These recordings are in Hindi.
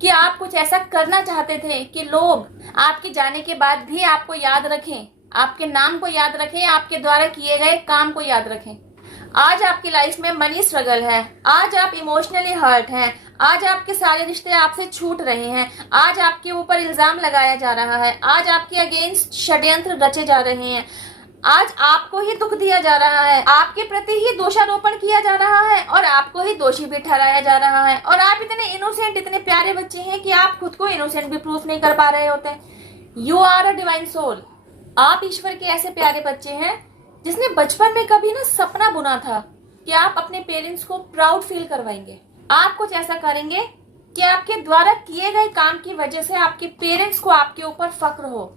कि आप कुछ ऐसा करना चाहते थे कि लोग आपके जाने के बाद भी आपको याद रखें, आपके नाम को याद रखें, आपके द्वारा किए गए काम को याद रखें। आज आपकी लाइफ में मनी स्ट्रगल है, आज आप इमोशनली हर्ट हैं, आज आपके सारे रिश्ते आपसे छूट रहे हैं, आज आपके ऊपर इल्जाम लगाया जा रहा है, आज आपके अगेंस्ट षड्यंत्र रचे जा रहे हैं, आज आपको ही दुख दिया जा रहा है, आपके प्रति ही दोषारोपण किया जा रहा है और आपको ही दोषी भी ठहराया जा रहा है। और आप इतने इनोसेंट, इतने प्यारे बच्चे हैं कि आप खुद को इनोसेंट भी प्रूफ नहीं कर पा रहे होते। You are a divine soul. आप ईश्वर के ऐसे प्यारे बच्चे हैं जिसने बचपन में कभी ना सपना बुना था कि आप अपने पेरेंट्स को प्राउड फील करवाएंगे। आप कुछ ऐसा करेंगे कि आपके द्वारा किए गए काम की वजह से आपके पेरेंट्स को आपके ऊपर फक्र हो।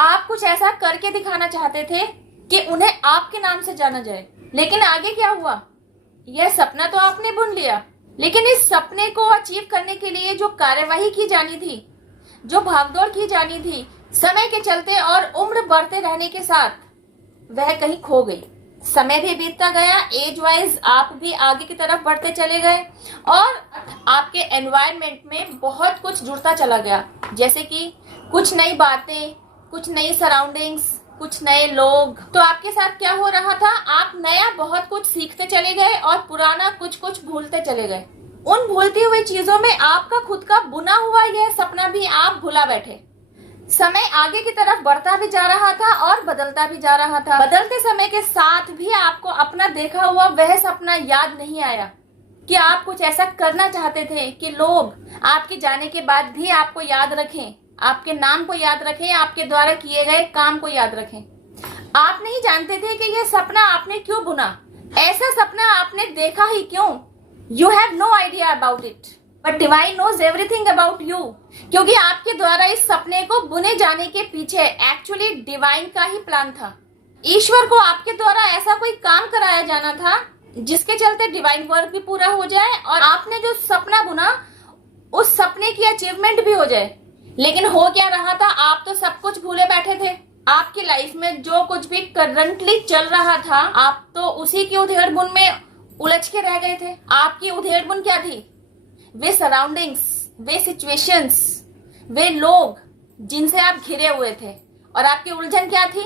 आप कुछ ऐसा करके दिखाना चाहते थे कि उन्हें आपके नाम से जाना जाए। लेकिन आगे क्या हुआ? यह सपना तो आपने बुन लिया, लेकिन इस सपने को अचीव करने के लिए जो कार्यवाही की जानी थी, जो भागदौड़ की जानी थी, समय के चलते और उम्र बढ़ते रहने के साथ वह कहीं खो गई। समय भी बीतता गया, एज वाइज आप भी आगे की तरफ बढ़ते चले गए और आपके एनवायरनमेंट में बहुत कुछ जुड़ता चला गया, जैसे कि कुछ नई बातें, कुछ नई सराउंडिंग्स, कुछ नए लोग। तो आपके साथ क्या हो रहा था? आप नया बहुत कुछ सीखते चले गए और पुराना कुछ कुछ भूलते चले गए। उन भूलती हुई चीजों में आपका खुद का बुना हुआ यह सपना भी आप भुला बैठे। समय आगे की तरफ बढ़ता भी जा रहा था और बदलता भी जा रहा था। बदलते समय के साथ भी आपको अपना देखा हुआ वह सपना याद नहीं आया कि आप कुछ ऐसा करना चाहते थे कि लोग आपके जाने के बाद भी आपको याद रखें, आपके नाम को याद रखें, आपके द्वारा किए गए काम को याद रखें। आप नहीं जानते थे कि यह सपना आपने क्यों बुना, ऐसा सपना आपने देखा ही क्यों। You have no idea about it, but divine knows everything about you. क्योंकि आपके द्वारा इस सपने को बुने जाने के पीछे एक्चुअली डिवाइन का ही प्लान था। ईश्वर को आपके द्वारा ऐसा कोई काम कराया जाना था जिसके चलते डिवाइन वर्क भी पूरा हो जाए और आपने जो सपना बुना उस सपने की अचीवमेंट भी हो जाए। लेकिन हो क्या रहा था? आप तो सब कुछ भूले बैठे थे। आपकी लाइफ में जो कुछ भी करंटली चल रहा था, आप तो उसी की उधेड़-बुन में उलझ के रह गए थे। आपकी उधेड़-बुन क्या थी? वे सराउंडिंग्स, वे सिचुएशंस, वे लोग जिनसे आप घिरे हुए थे। और आपकी उलझन क्या थी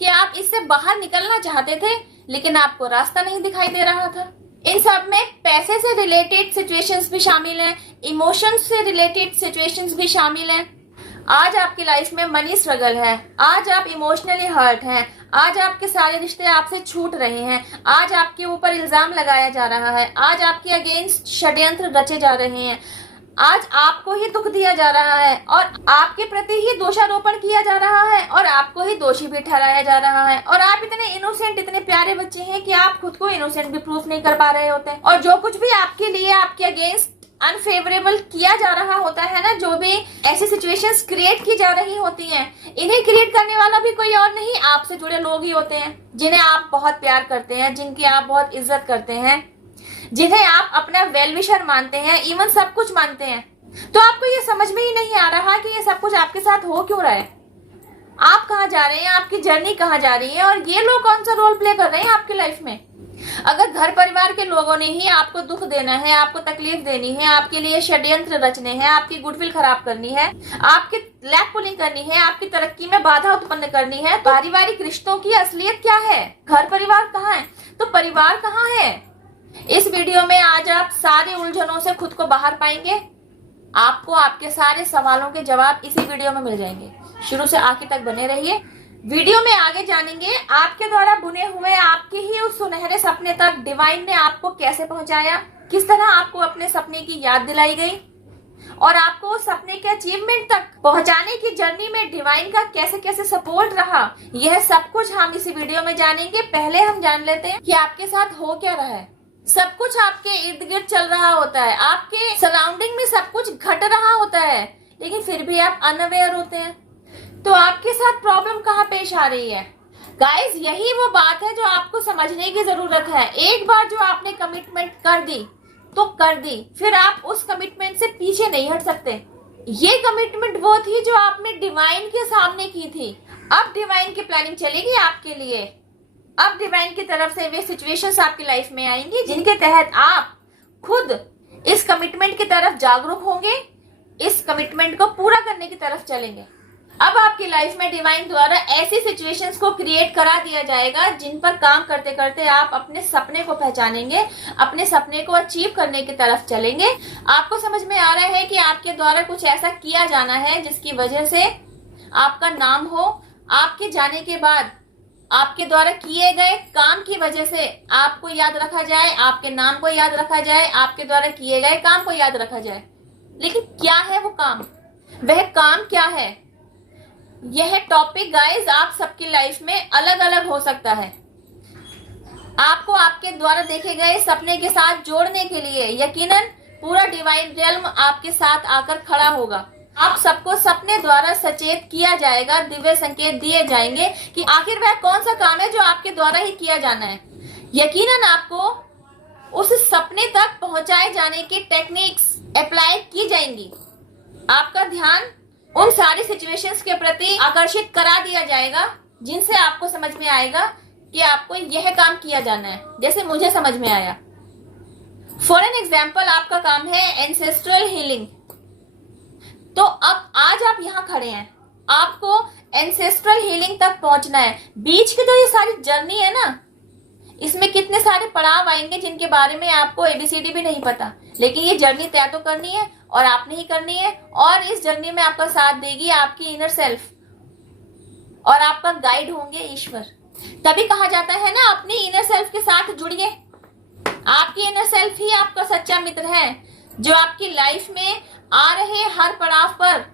कि आप इससे बाहर निकलना चाहते थे लेकिन आपको रास्ता नहीं दिखाई दे रहा था। इन सब में पैसे से रिलेटेड सिचुएशंस भी शामिल हैं, इमोशंस से रिलेटेड सिचुएशंस भी शामिल हैं। आज आपकी लाइफ में मनी स्ट्रगल है, आज आप इमोशनली हर्ट हैं, आज आपके सारे रिश्ते आपसे छूट रहे हैं, आज आपके ऊपर इल्जाम लगाया जा रहा है, आज आपके अगेंस्ट षड्यंत्र रचे जा रहे हैं, आज आपको ही दुख दिया जा रहा है और आपके प्रति ही दोषारोपण किया जा रहा है और आपको ही दोषी भी ठहराया जा रहा है। और आप इतने इनोसेंट, इतने प्यारे बच्चे हैं कि आप खुद को इनोसेंट भी प्रूफ नहीं कर पा रहे होते। और जो कुछ भी आपके लिए आपके अगेंस्ट अनफेवरेबल किया जा रहा होता है ना, जो भी ऐसी सिचुएशंस क्रिएट की जा रही होती हैं, इन्हें क्रिएट करने वाला भी कोई और नहीं, आपसे जुड़े लोग ही होते हैं, जिन्हें आप बहुत प्यार करते हैं, जिनकी आप बहुत इज्जत करते हैं, जिन्हें आप अपना वेल विशर मानते हैं, इवन सब कुछ मानते हैं। तो आपको ये समझ में ही नहीं आ रहा कि ये सब कुछ आपके साथ हो क्यों रहा है, आप कहाँ जा रहे हैं, आपकी जर्नी कहाँ जा रही है और ये लोग कौन सा रोल प्ले कर रहे हैं आपकी लाइफ में। अगर घर परिवार के लोगों ने ही आपको दुख देना है, आपको तकलीफ देनी है, आपके लिए षड्यंत्र रचने हैं, आपकी गुडविल खराब करनी है, आपकी लैग पुलिंग करनी है, आपकी तरक्की में बाधा उत्पन्न करनी है, तो पारिवारिक रिश्तों की असलियत क्या है? घर परिवार कहाँ है? तो परिवार कहाँ है? इस वीडियो में आज आप सारी उलझनों से खुद को बाहर पाएंगे। आपको आपके सारे सवालों के जवाब इसी वीडियो में मिल जाएंगे। शुरू से आखिर तक बने रहिए। वीडियो में आगे जानेंगे आपके द्वारा बुने हुए आपके ही उस सुनहरे सपने तक डिवाइन ने आपको कैसे पहुंचाया, किस तरह आपको अपने सपने की याद दिलाई गई और आपको उस सपने के अचीवमेंट तक पहुंचाने की जर्नी में डिवाइन का कैसे कैसे सपोर्ट रहा। यह सब कुछ हम इसी वीडियो में जानेंगे। पहले हम जान लेते हैं कि आपके साथ हो क्या रहा है। सब कुछ आपके इर्द गिर्द चल रहा होता है, आपके सराउंडिंग में सब कुछ घट रहा होता है, लेकिन फिर भी आप अनअवेयर होते हैं। तो आपके साथ प्रॉब्लम कहाँ पेश आ रही है? गाइस, यही वो बात है जो आपको समझने की जरूरत है। एक बार जो आपने कमिटमेंट कर दी तो कर दी, फिर आप उस कमिटमेंट से पीछे नहीं हट सकते। ये कमिटमेंट वो थी जो आपने डिवाइन के सामने की थी। अब डिवाइन की प्लानिंग चलेगी आपके लिए। अब डिवाइन की तरफ से वे सिचुएशंस आपकी लाइफ में आएंगी जिनके तहत आप खुद इस कमिटमेंट की तरफ जागरूक होंगे, कमिटमेंट को पूरा करने की तरफ चलेंगे। अब आपकी लाइफ में डिवाइन द्वारा ऐसी सिचुएशंस को क्रिएट करा दिया जाएगा जिन पर काम करते करते आप अपने सपने को पहचानेंगे, अपने सपने को अचीव करने की तरफ चलेंगे। आपको समझ में आ रहा है कि आपके द्वारा कुछ ऐसा किया जाना है जिसकी वजह से आपका नाम हो। आपके जाने के बाद आपके द्वारा किए गए काम की वजह से आपको याद रखा जाए, आपके नाम को याद रखा जाए, आपके द्वारा किए गए काम को याद रखा जाए। लेकिन क्या है वो काम? वह काम क्या है? यह टॉपिक गाइस आप सबकी लाइफ में अलग अलग हो सकता है। आपको आपके द्वारा देखे गए सपने के साथ जोड़ने के लिए यकीनन पूरा डिवाइन रियल्म आपके साथ आकर खड़ा होगा। आप सबको सपने द्वारा सचेत किया जाएगा, दिव्य संकेत दिए जाएंगे कि आखिर वह कौन सा काम है जो आपके द्वारा ही किया जाना है। यकीनन आपको उस सपने तक पहुंचाए जाने की टेक्निक्स अप्लाई की जाएंगी। आपका ध्यान उन सारी सिचुएशंस के प्रति आकर्षित करा दिया जाएगा जिनसे आपको समझ में आएगा कि आपको यह काम किया जाना है, जैसे मुझे समझ में आया। फॉर एन एग्जाम्पल, आपका काम है एंसेस्ट्रल हीलिंग। तो अब आज आप यहाँ खड़े हैं, आपको एंसेस्ट्रल हीलिंग तक पहुंचना है। बीच की तो ये सारी जर्नी है ना, इसमें कितने सारे पड़ाव आएंगे जिनके बारे में आपको एबीसीडी भी नहीं पता, लेकिन ये जर्नी तय तो करनी है और आपने ही करनी है। और इस जर्नी में आपका साथ देगी आपकी इनर सेल्फ और आपका गाइड होंगे ईश्वर। तभी कहा जाता है ना, अपनी इनर सेल्फ के साथ जुड़िए। आपकी इनर सेल्फ ही आपका सच्चा मित्र है जो आपकी लाइफ में आ रहे हर पड़ाव पर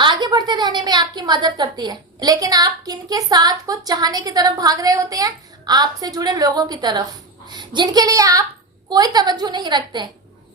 आगे बढ़ते रहने में आपकी मदद करती है। लेकिन आप किनके साथ को चाहने की तरफ भाग रहे होते हैं? आपसे जुड़े लोगों की तरफ, जिनके लिए आप कोई तवज्जो नहीं रखते,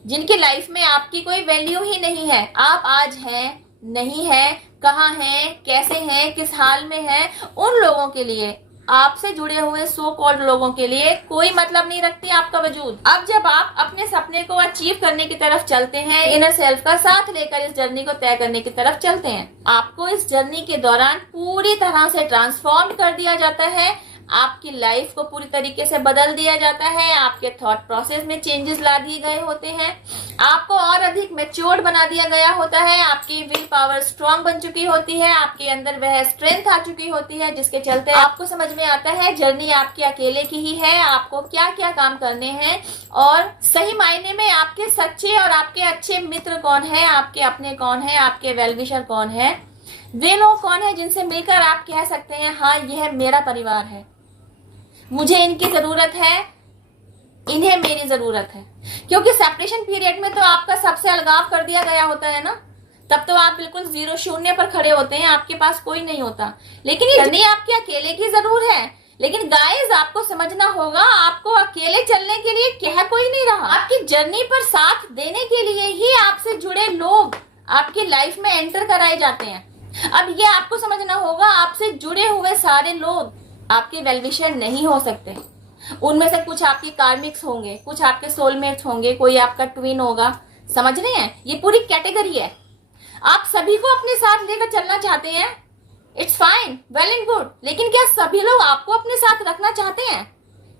जिनकी लाइफ में आपकी कोई वैल्यू ही नहीं है। आप आज हैं, नहीं है, कहाँ हैं, कैसे हैं, किस हाल में हैं, उन लोगों के लिए, आपसे जुड़े हुए सो कॉल्ड लोगों के लिए कोई मतलब नहीं रखती आपका वजूद। अब जब आप अपने सपने को अचीव करने की तरफ चलते हैं, इनर सेल्फ का साथ लेकर इस जर्नी को तय करने की तरफ चलते हैं, आपको इस जर्नी के दौरान पूरी तरह से ट्रांसफॉर्म कर दिया जाता है। आपकी लाइफ को पूरी तरीके से बदल दिया जाता है। आपके थॉट प्रोसेस में चेंजेस ला दिए गए होते हैं। आपको और अधिक मैच्योर्ड बना दिया गया होता है। आपकी विल पावर स्ट्रांग बन चुकी होती है। आपके अंदर वह स्ट्रेंथ आ चुकी होती है जिसके चलते आपको समझ में आता है जर्नी आपके अकेले की ही है। आपको क्या क्या काम करने हैं और सही मायने में आपके सच्चे और आपके अच्छे मित्र कौन है, आपके अपने कौन है, आपके वेलविशर कौन है, वे लोग कौन है जिनसे मिलकर आप कह सकते हैं हाँ यह मेरा परिवार है, मुझे इनकी जरूरत है, इन्हें मेरी जरूरत है। क्योंकि सेपरेशन पीरियड में तो आपका सबसे अलगाव कर दिया गया होता है ना, तब तो आप बिल्कुल जीरो शून्य पर खड़े होते हैं, आपके पास कोई नहीं होता। लेकिन ये जर्नी आपके अकेले की जरूर है, लेकिन गाइस आपको समझना होगा आपको अकेले चलने के लिए कह कोई नहीं रहा। आपकी जर्नी पर साथ देने के लिए ही आपसे जुड़े लोग आपकी लाइफ में एंटर कराए जाते हैं। अब ये आपको समझना होगा, आपसे जुड़े हुए सारे लोग आपके वेलविशर नहीं हो सकते। उनमें से कुछ आपके कार्मिक्स होंगे, कुछ आपके सोलमेट्स होंगे, कोई आपका ट्विन होगा। समझ रहे हैं? ये पूरी कैटेगरी है। आप सभी को अपने साथ लेकर चलना चाहते हैं, it's fine, well and good, लेकिन क्या सभी लोग आपको अपने साथ रखना चाहते हैं?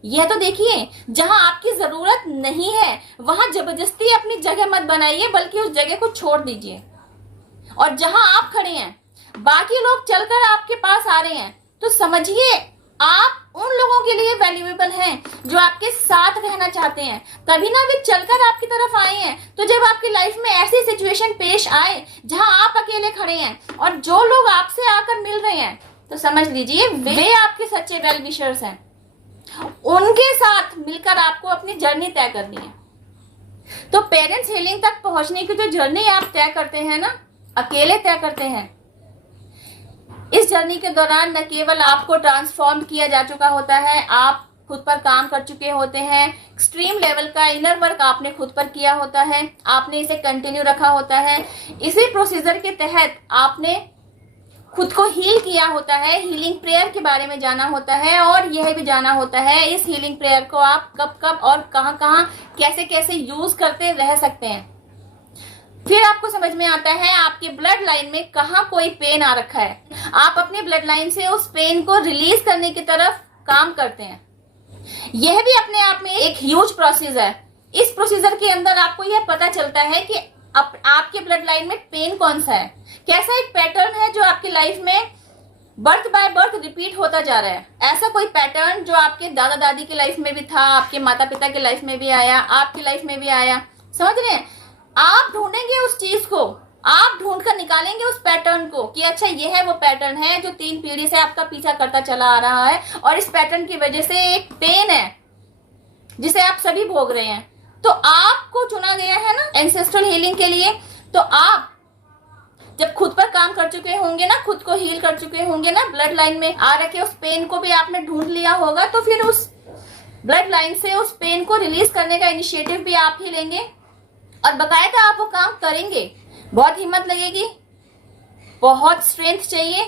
यह तो देखिए, जहां आपकी जरूरत नहीं है वहां जबरदस्ती अपनी जगह मत बनाइए, बल्कि उस जगह को छोड़ दीजिए। और जहां आप खड़े हैं बाकी लोग चलकर आपके पास आ रहे हैं, तो समझिए आप उन लोगों के लिए वैल्यूएबल हैं जो आपके साथ रहना चाहते हैं। तभी ना वे चलकर आपकी तरफ आए हैं। तो जब आपकी लाइफ में ऐसी सिचुएशन पेश आए जहां आप अकेले खड़े हैं और जो लोग आपसे आकर मिल रहे हैं, तो समझ लीजिए वे आपके सच्चे वेल विशर्स हैं। उनके साथ मिलकर आपको अपनी जर्नी तय करनी है। तो पेरेंट्स हीलिंग तक पहुंचने की जो जर्नी आप तय करते हैं ना, अकेले तय करते हैं, इस जर्नी के दौरान न केवल आपको ट्रांसफॉर्म किया जा चुका होता है, आप खुद पर काम कर चुके होते हैं, एक्सट्रीम लेवल का इनर वर्क आपने खुद पर किया होता है, आपने इसे कंटिन्यू रखा होता है। इसी प्रोसीजर के तहत आपने खुद को हील किया होता है, हीलिंग प्रेयर के बारे में जाना होता है और यह भी जाना होता है इस हीलिंग प्रेयर को आप कब कब और कहां कहां कैसे कैसे यूज करते रह सकते हैं। फिर आपको समझ में आता है आपके ब्लड लाइन में कहां कोई पेन आ रखा है। आप अपने ब्लड लाइन से उस पेन को रिलीज करने की तरफ काम करते हैं। यह भी अपने आप में एक ह्यूज प्रोसीजर है। इस प्रोसीजर के अंदर आपको यह पता चलता है कि आपके ब्लड लाइन में पेन कौन सा है, कैसा एक पैटर्न है जो आपकी लाइफ में बर्थ बाय बर्थ रिपीट होता जा रहा है। ऐसा कोई पैटर्न जो आपके दादा दादी की लाइफ में भी था, आपके माता पिता की लाइफ में भी आया, आपकी लाइफ में भी आया, समझ रहे हैं। आप ढूंढेंगे उस चीज को, आप ढूंढ कर निकालेंगे उस पैटर्न को कि अच्छा ये है वो पैटर्न है जो 3 पीढ़ी से आपका पीछा करता चला आ रहा है और इस पैटर्न की वजह से एक पेन है जिसे आप सभी भोग रहे हैं। तो आपको चुना गया है ना एंसेस्ट्रल हीलिंग के लिए। तो आप जब खुद पर काम कर चुके होंगे ना, खुद को हील कर चुके होंगे ना, ब्लड लाइन में आ रखे उस पेन को भी आपने ढूंढ लिया होगा, तो फिर उस ब्लड लाइन से उस पेन को रिलीज करने का इनिशिएटिव भी आप ही लेंगे और बकायदा आप वो काम करेंगे। बहुत हिम्मत लगेगी, बहुत स्ट्रेंथ चाहिए,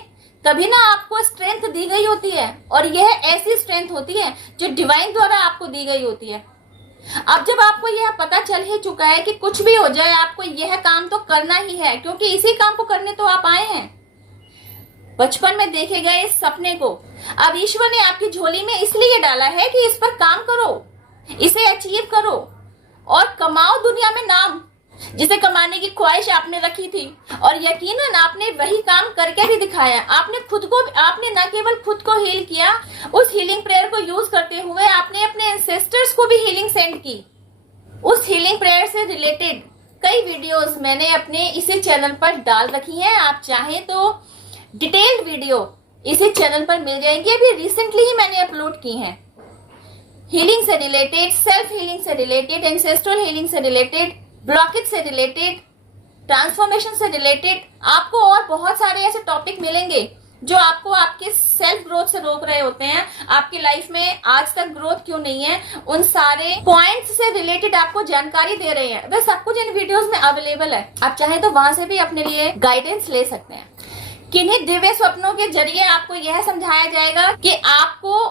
तभी ना आपको स्ट्रेंथ दी गई होती है। और यह ऐसी स्ट्रेंथ होती है जो डिवाइन द्वारा आपको दी गई होती है। अब जब आपको यह पता चल ही चुका है कि कुछ भी हो जाए आपको यह काम तो करना ही है, क्योंकि इसी काम को करने तो आप आए हैं। बचपन में देखे गए इस सपने को अब ईश्वर ने आपकी झोली में इसलिए डाला है कि इस पर काम करो, इसे अचीव करो और कमाओ दुनिया में नाम, जिसे कमाने की ख्वाहिश आपने रखी थी। और यकीनन आपने वही काम करके भी दिखाया। आपने न केवल खुद को हील किया, उस हीलिंग प्रेयर को यूज करते हुए आपने अपने एंसेस्टर्स को भी हीलिंग सेंड की। उस हीलिंग प्रेयर से रिलेटेड कई वीडियोस मैंने अपने इसी चैनल पर डाल रखी हैं। आप चाहें तो डिटेल्ड वीडियो इसी चैनल पर मिल जाएंगी, अभी रिसेंटली ही मैंने अपलोड की हैं। हीलिंग से रिलेटेड, सेल्फ हीलिंग से रिलेटेड, एंसेस्ट्रल हीलिंग से रिलेटेड, ब्लॉकेज से रिलेटेड, ट्रांसफॉर्मेशन से रिलेटेड, आपको और बहुत सारे ऐसे टॉपिक मिलेंगे जो आपको आपके सेल्फ ग्रोथ से रोक रहे होते हैं। आपकी लाइफ में आज तक ग्रोथ क्यों नहीं है, उन सारे पॉइंट्स से रिलेटेड आपको जानकारी दे रहे हैं। वह सब कुछ इन वीडियोस में अवेलेबल है, आप चाहें तो वहां से भी अपने लिए गाइडेंस ले सकते हैं। किन्हीं दिव्य स्वप्नों के जरिए आपको यह समझाया जाएगा कि आपको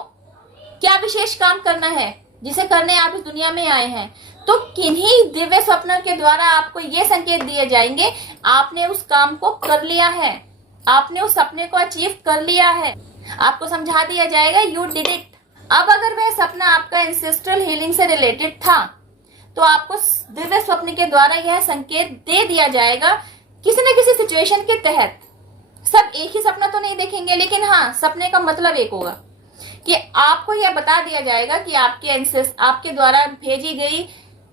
क्या विशेष काम करना है जिसे करने आप इस दुनिया में आए हैं। तो किन्हीं दिव्य स्वप्नों के द्वारा आपको ये संकेत दिए जाएंगे, आपने उस काम को कर लिया है, आपने उस सपने को अचीव कर लिया है। आपको समझा दिया जाएगा यू डिड इट। अब अगर वह सपना आपका एंसेस्ट्रल हीलिंग से रिलेटेड था तो आपको दिव्य स्वप्न के द्वारा यह संकेत दे दिया जाएगा किसी न किसी सिचुएशन के तहत। सब एक ही सपना तो नहीं देखेंगे, लेकिन हाँ सपने का मतलब एक होगा कि आपको यह बता दिया जाएगा कि आपके द्वारा भेजी गई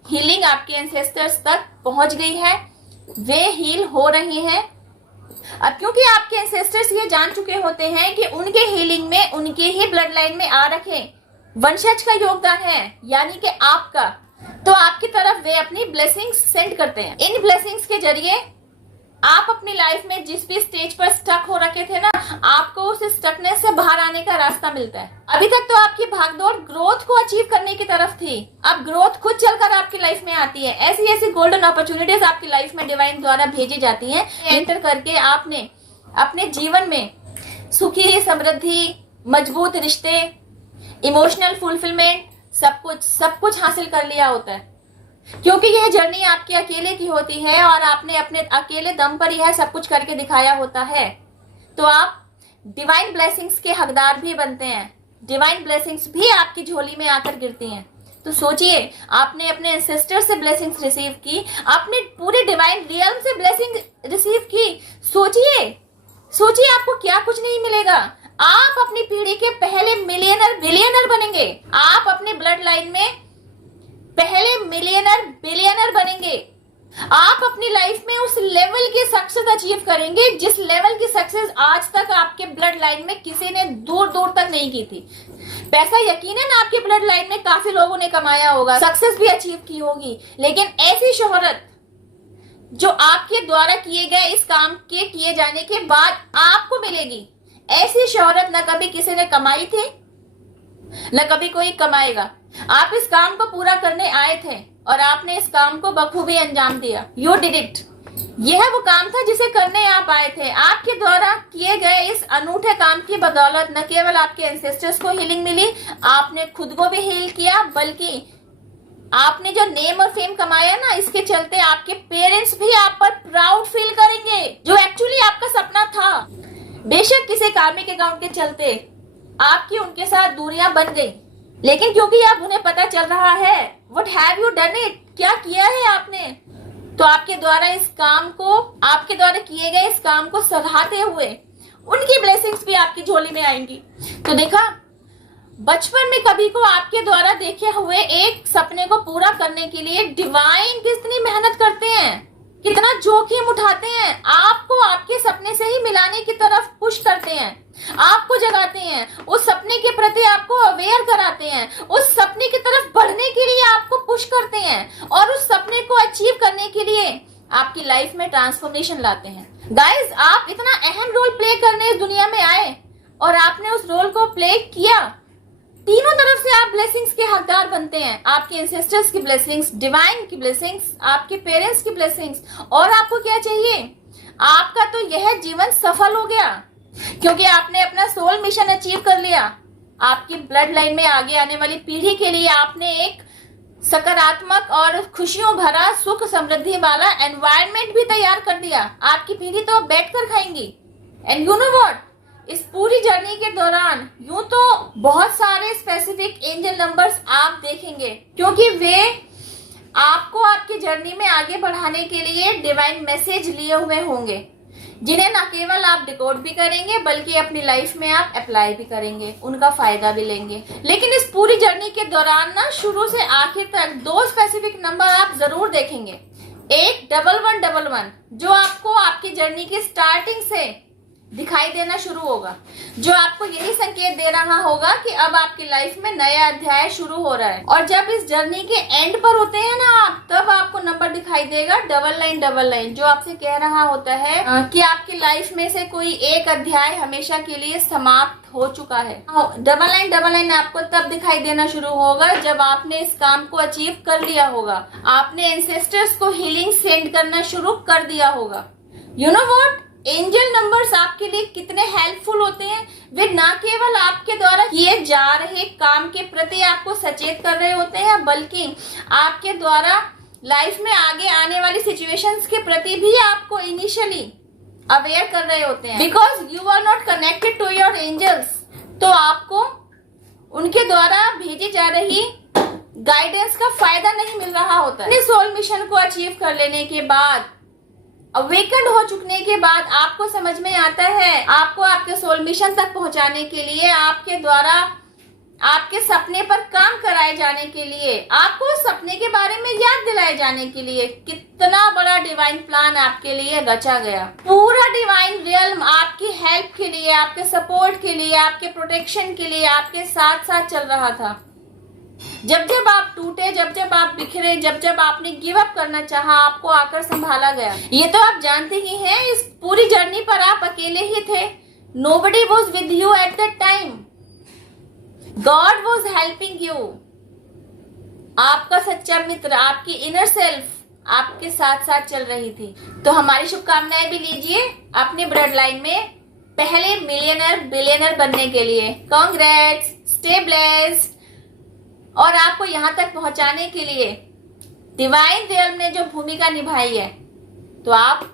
हीलिंग आपके एंसेस्टर्स तक पहुंच गई है, वे हील हो रही हैं। अब क्योंकि आपके एंसेस्टर्स ये जान चुके होते हैं कि उनके हीलिंग में उनके ही ब्लड लाइन में आ रखे वंशज का योगदान है, यानी कि आपका, तो आपकी तरफ वे अपनी ब्लेसिंग्स सेंड करते हैं। इन ब्लेसिंग्स के जरिए आप अपनी लाइफ में जिस भी स्टेज पर स्टक हो रखे थे ना, आपको उस स्टकनेस से बाहर आने का रास्ता मिलता है। अभी तक तो आपकी भागदौड़ ग्रोथ को अचीव करने की तरफ थी, अब ग्रोथ खुद चलकर आपकी लाइफ में आती है। ऐसी ऐसी गोल्डन अपॉर्चुनिटीज आपकी लाइफ में डिवाइन द्वारा भेजी जाती हैं। एंटर करके आपने अपने जीवन में सुखी समृद्धि, मजबूत रिश्ते, इमोशनल फुलफिलमेंट, सब कुछ हासिल कर लिया होता है, क्योंकि यह जर्नी आपके अकेले की होती है और आपने अपने अकेले दम पर यह सब कुछ करके दिखाया होता है। तो आप डिवाइन ब्लेसिंग्स के हकदार भी बनते हैं, डिवाइन ब्लेसिंग्स भी आपकी झोली में आकर गिरती हैं। तो सोचिए, आपने अपने एंसेस्टर से ब्लेसिंग्स रिसीव की, आपने पूरे डिवाइन रियल्म से ब्लेसिंग रिसीव की। सोचिए आपको क्या कुछ नहीं मिलेगा। आप अपनी पीढ़ी के पहले मिलियनर बिलियनर बनेंगे। आप अपने ब्लड लाइन में पहले मिलियनर बिलियनर बनेंगे। आप अपनी लाइफ में उस लेवल की सक्सेस अचीव करेंगे जिस लेवल की सक्सेस आज तक आपके ब्लड लाइन में किसी ने दूर दूर तक नहीं की थी। पैसा यकीनन आपके ब्लड लाइन में काफी लोगों ने कमाया होगा, सक्सेस भी अचीव की होगी, लेकिन ऐसी शोहरत जो आपके द्वारा किए गए इस काम के किए जाने के बाद आपको मिलेगी, ऐसी शोहरत न कभी किसी ने कमाई थी न कभी कोई कमाएगा। आप इस काम को पूरा करने आए थे और आपने इस काम को बखूबी अंजाम दिया। You did it. यह वो काम था जिसे करने आप आए थे। आपके द्वारा किए गए इस अनूठे काम की बदौलत न केवल आपके एंसेस्टर्स को हीलिंग मिली, आपने खुद को भी हील किया, बल्कि आपने जो नेम और फेम कमाया ना, इसके चलते आपके पेरेंट्स भी आप पर प्राउड फील करेंगे, जो एक्चुअली आपका सपना था। बेशक किसी कार्मिक अकाउंट के चलते आपकी उनके साथ दूरियां बन गई, लेकिन क्योंकि अब उन्हें पता चल रहा है what have you done it, क्या किया है आपने, तो आपके द्वारा किए गए इस काम को सराहते हुए उनकी ब्लेसिंग्स भी आपकी झोली में आएंगी। तो देखा, बचपन में कभी को आपके द्वारा देखे हुए एक सपने को पूरा करने के लिए डिवाइन कितनी मेहनत करते हैं, कितना जोखिम उठाते हैं, आपको आपके सपने से ही मिलाने की तरफ पुश करते हैं, आपको जगाते हैं, उस सपने के प्रति आपको अवेयर कराते हैं, उस सपने की तरफ बढ़ने के लिए आपको पुश करते हैं और उस सपने को अचीव करने के लिए आपकी लाइफ में ट्रांसफॉर्मेशन लाते हैं। गाइस, आप इतना अहम रोल प्ले करने इस दुनिया में आए और आपने उस रोल को प्ले किया। तीनों तरफ से आप ब्लेसिंग्स के हकदार बनते हैं, आपके एंसेस्टर्स की ब्लेसिंग्स, डिवाइन की ब्लेसिंग्स, आपके पेरेंट्स की ब्लेसिंग्स। और आपको क्या चाहिए? आपका तो यह जीवन सफल हो गया क्योंकि आपने अपना सोल मिशन अचीव कर लिया। आपकी ब्लड लाइन में आगे आने वाली पीढ़ी के लिए आपने एक सकारात्मक और खुशियों भरा, सुख समृद्धि वाला एनवायरनमेंट भी तैयार कर दिया। आपकी पीढ़ी तो बैठकर खाएंगी। एंड यू नो व्हाट, इस पूरी जर्नी के दौरान यूं तो बहुत सारे स्पेसिफिक एंजल नंबर्स आप देखेंगे क्योंकि वे आपको आपकी जर्नी में आगे बढ़ाने के लिए डिवाइन मैसेज लिए हुए होंगे, जिन्हें न केवल आप डिकोड भी करेंगे बल्कि अपनी लाइफ में आप अप्लाई भी करेंगे, उनका फायदा भी लेंगे। लेकिन इस पूरी जर्नी के दौरान ना शुरू से आखिर तक 2 स्पेसिफिक नंबर आप जरूर देखेंगे। एक 1111 जो आपको आपकी जर्नी की स्टार्टिंग से दिखाई देना शुरू होगा, जो आपको यही संकेत दे रहा होगा कि अब आपकी लाइफ में नया अध्याय शुरू हो रहा है। और जब इस जर्नी के एंड पर होते हैं ना आप, तब आपको नंबर दिखाई देगा 9999, जो आपसे कह रहा होता है कि आपकी लाइफ में से कोई एक अध्याय हमेशा के लिए समाप्त हो चुका है। 9999 आपको तब दिखाई देना शुरू होगा जब आपने इस काम को अचीव कर लिया होगा, आपने एंसेस्टर्स को हीलिंग सेंड करना शुरू कर दिया होगा। You know what, angel numbers आपके लिए कितने हेल्पफुल होते हैं। वे ना केवल आपके द्वारा किए जा रहे काम के प्रति आपको सचेत कर रहे होते हैं बल्कि आपके द्वारा लाइफ में आगे आने वाली सिचुएशंस के प्रति भी आपको इनिशियली अवेयर कर रहे होते हैं। Because you are not connected to your angels, तो आपको उनके द्वारा भेजी जा रही गाइडेंस का फायदा नहीं मिल रहा होता है। अपने सोल मिशन को अचीव कर लेने के बाद, अवेकेंड हो चुकने के बाद आपको समझ में आता है आपको आपके सोल मिशन तक पहुंचाने के लिए, आपके द्वारा आपके सपने पर काम कराए जाने के लिए, आपको उस सपने के बारे में याद दिलाए जाने के लिए कितना बड़ा डिवाइन प्लान आपके लिए रचा गया। पूरा डिवाइन रियल्म आपकी हेल्प के लिए, आपके सपोर्ट के लिए, आपके प्रोटेक्शन के लिए आपके साथ साथ चल रहा था। जब जब आप टूटे, जब जब आप बिखरे, जब जब आपने गिव अप करना चाहा, आपको आकर संभाला गया। ये तो आप जानते ही हैं, इस पूरी जर्नी पर आप अकेले ही थे। Nobody was with you at that time. God was helping you. आपका सच्चा मित्र, आपकी इनर सेल्फ आपके साथ साथ चल रही थी। तो हमारी शुभकामनाएं भी लीजिए अपनी ब्लड लाइन में पहले मिलियनर बिलियनर बनने के लिए। Congrats, stay blessed. और आपको यहां तक पहुंचाने के लिए डिवाइन रियल्म ने जो भूमिका निभाई है, तो आप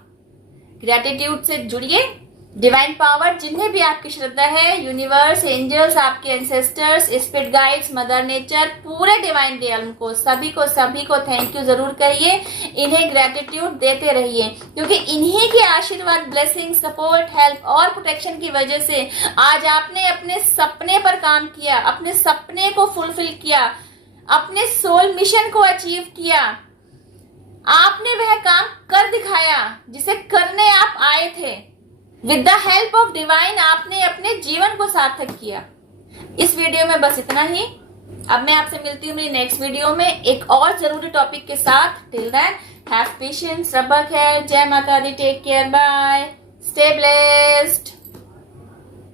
ग्रेटिट्यूड से जुड़िए। डिवाइन पावर, जिन्हें भी आपकी श्रद्धा है, यूनिवर्स, एंजल्स, आपके ancestors, spirit guides, mother nature, पूरे डिवाइन रियल्म को सभी को थैंक यू जरूर कहिए। इन्हें ग्रेटिट्यूड देते रहिए क्योंकि इन्हीं के आशीर्वाद, ब्लेसिंग, सपोर्ट, हेल्प और प्रोटेक्शन की वजह से आज आपने अपने सपने पर काम किया, अपने सपने को फुलफिल किया, अपने सोल मिशन को अचीव किया। आपने वह काम कर दिखाया जिसे करने आप आए थे। With the help of divine आपने अपने जीवन को सार्थक किया। इस वीडियो में बस इतना ही। अब मैं आपसे मिलती हूँ मेरी नेक्स्ट वीडियो में एक और जरूरी टॉपिक के साथ। टिल देन, हैव पेशेंस, रब खैर, जय माता दी, take care, bye, stay blessed.